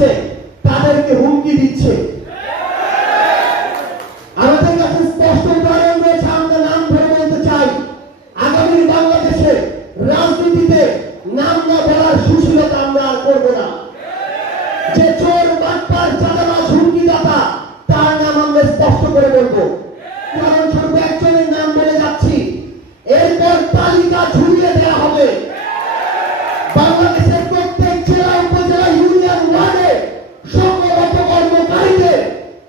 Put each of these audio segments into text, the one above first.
করছে তাদেরকে হুমকি দিচ্ছে। আমাদের কাছে স্পষ্ট উদাহরণ রয়েছে, আমরা নাম ধরে বলতে চাই। আগামী বাংলাদেশে রাজনীতিতে নাম না বলার সুশীলতা আমরা আর করবো না। যে চোর, বাটপার, চাঁদাবাজ, হুমকিদাতা তার নাম আমরা স্পষ্ট করে বলবো। উদাহরণস্বরূপ একজনের নাম বলে যাচ্ছি, এরপর তালিকা ঝুলিয়ে দেওয়া হবে। বাংলাদেশের প্রত্যেক জেলা, উপজেলা, ইউনিয়ন, ওয়ার্ডে সকল অপকর্মকারীদের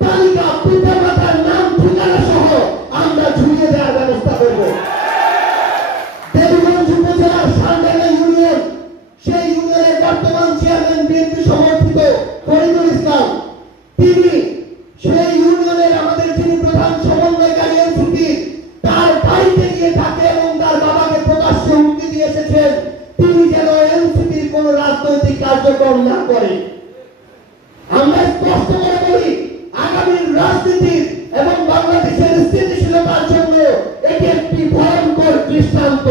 তালিকা, পিতামাতার নাম, ঠিকানা সহ আমরা ঝুলিয়ে দেওয়ার ব্যবস্থা করব। দেবীগঞ্জ উপজেলার সান্ডাঙ্গা ইউনিয়ন, সেই ইউনিয়নের বর্তমান চেয়ারম্যান বিএনপি সমর্থিত ফরিদুল ইসলাম, তিনি সেই ইউনিয়নের আমাদের যিনি প্রধান সমন্বয়কারী এনসিপি, তার বাড়িতে গিয়ে থাকে এবং তার বাবাকে প্রকাশ্যে হুমকি দিয়ে এসেছেন তিনি যেন এনসিপির কোন রাজনৈতিক কার্যক্রম না করে। আমরা স্পষ্ট করে বলি, আগামীর রাজনীতির এবং বাংলাদেশের স্থিতিশীলতার জন্য এটি একটি ভয়ঙ্কর দৃষ্টান্ত।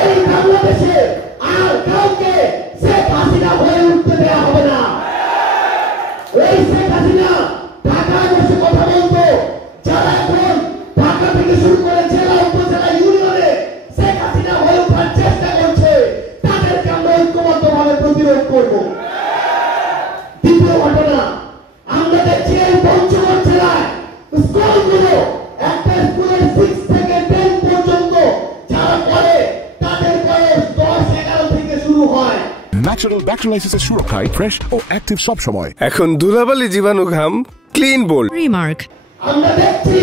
এই বাংলাদেশে আর কাউকে শেখ হাসিনা হয়ে উঠতে দেওয়া হবে না। এই শেখ হাসিনা ঢাকায় বসে কথা বলতো, যারা এখন ঢাকা থেকে শুরু করে জেলা, উপজেলা, ইউনিয়নে শেখ হাসিনা হয়ে ওঠার চেষ্টা করছে, তাদেরকে আমরা ঐক্যবদ্ধভাবে প্রতিরোধ করব। দ্বিতীয় ঘটনা, আমরা দেখছি এই পঞ্চগড় জেলায় স্কুলগুলো, একটা স্কুলের 6 থেকে 10 পর্যন্ত যারা পড়ে তাদের বয়স 10-11 থেকে শুরু হয়। ন্যাচারাল ব্যাকটেরিয়ালাইসিসের সুরক্ষায় ফ্রেশ ও অ্যাক্টিভ সব সময়। এখন ধুলাবালি, জীবাণু, ঘাম ক্লিন বোল্ড রিমার্ক। আমরা দেখছি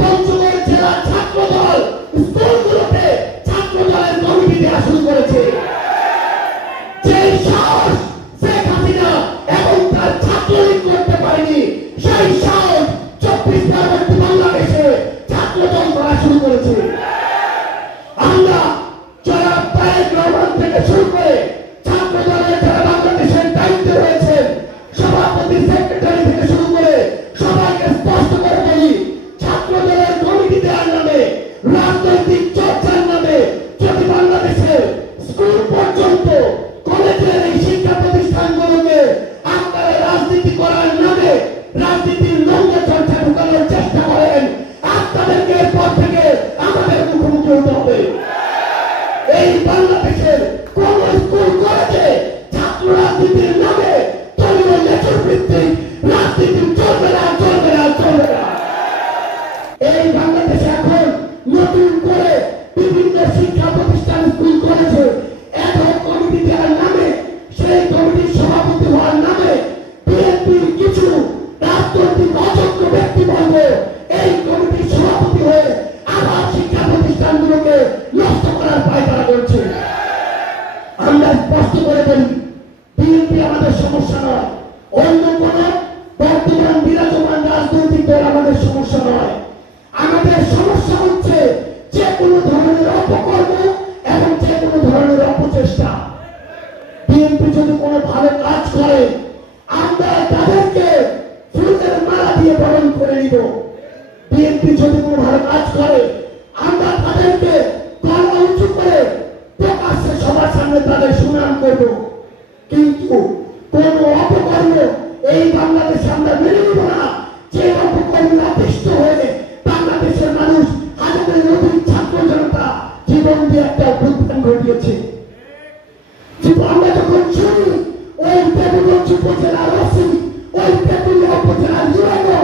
পঞ্চগড় জেলার ছাত্রদল স্কুলগুলোতে ছাত্রদলের কমিটি দেওয়া শুরু করেছে। যে সাহস শেখ হাসিনা এবং তার ছাত্রলীগ করতে পারেনি, সেই সাহস 24 পরবর্তী বাংলাদেশে ছাত্রদল করা শুরু করেছে। আমরা জনাব তারেক রহমান থেকে শুরু করে ছাত্রদলের যারা বাংলাদেশের দায়িত্বে রয়েছেন, সভাপতি, সেক্রেটারি থেকে শুরু করে সবাইকে স্পষ্ট করে বলি, ছাত্রদলের কমিটি দেওয়ার নামে, রাজনৈতিক চর্চার নামে যদি বাংলাদেশের স্কুল পর্যন্ত, কলেজের এই শিক্ষা প্রতিষ্ঠানগুলোকে আপনারা রাজনীতি করার নামে রাজনীতির নোংর চর্চা ঢুকানোর চেষ্টা করেন, আপনাদেরকে এরপর থেকে আমাদের মুখোমুখি হতে হবে। এই বাংলাদেশের কোন স্কুল, কলেজে ছাত্র রাজনীতির নামে দলীয় লেচর ভিত্তিক রাজনীতি চলবে না, চলবে না, চলবে না। এই বাংলাদেশে এখন নতুন করে বিভিন্ন শিক্ষা প্রতিষ্ঠান, স্কুল, কলেজে অ্যাডহক কমিটি দেওয়ার নামে, সেই কমিটির সভাপতি হওয়ার নামে বিএনপির কিছু রাজনৈতিক অযোগ্য ব্যক্তিবর্গ এই কমিটির সভাপতি হয়ে আবার শিক্ষা প্রতিষ্ঠানগুলোকে নষ্ট করার পায়তারা করছে। আমরা স্পষ্ট করে বলি, বিএনপি আমাদের সমস্যা নয়, অন্য কোন বর্তমান বিরাজমান রাজনৈতিক দল আমাদের সমস্যা নয়। আমাদের সমস্যা হচ্ছে যে কোনো ধরনের অপকর্ম এবং যে কোনো ধরনের অপচেষ্টা। বিএনপি যদি কোনো ভালো কাজ করে, আমরা তাদেরকে ফুলের মালা দিয়ে বরণ করে নিব। বিএনপি যদি কোনো ভালো কাজ করে, আমরা তাদেরকে গলা উঁচু করে প্রকাশ্যে সবার সামনে তাদের সুনাম করব। কিন্তু কোন অপকর্ম এই বাংলাদেশে আমরা মেনে নিব না। যে অপকর্মে অতিষ্ঠ হয়ে বাংলাদেশের মানুষ, হাজারের নতুন ছাত্র জনতা জীবন দিয়ে একটা অভ্যুত্থান ঘটিয়েছে। আমরা যখন শুনি ওই দেবীগঞ্জ উপজেলার ওসি, ওই তেঁতুলিয়া উপজেলার ইউএনও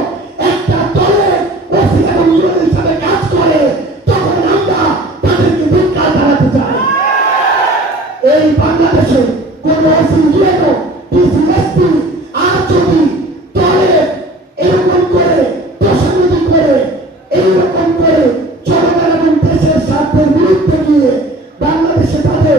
একটা দলে ওসি এবং ইউএনওর সাথে কাজ করে, তখন আমরা তাদেরকে ধিক্কার জানাতে চাই। এই বাংলাদেশে কোন ওসি, ইউএনও, ডিসি, এসপি আর যদি দলে এরকম করে দোষারোপি করে, এইরকম করে জনগণ এবং দেশের স্বার্থের বিরুদ্ধে গিয়ে বাংলাদেশে তাদের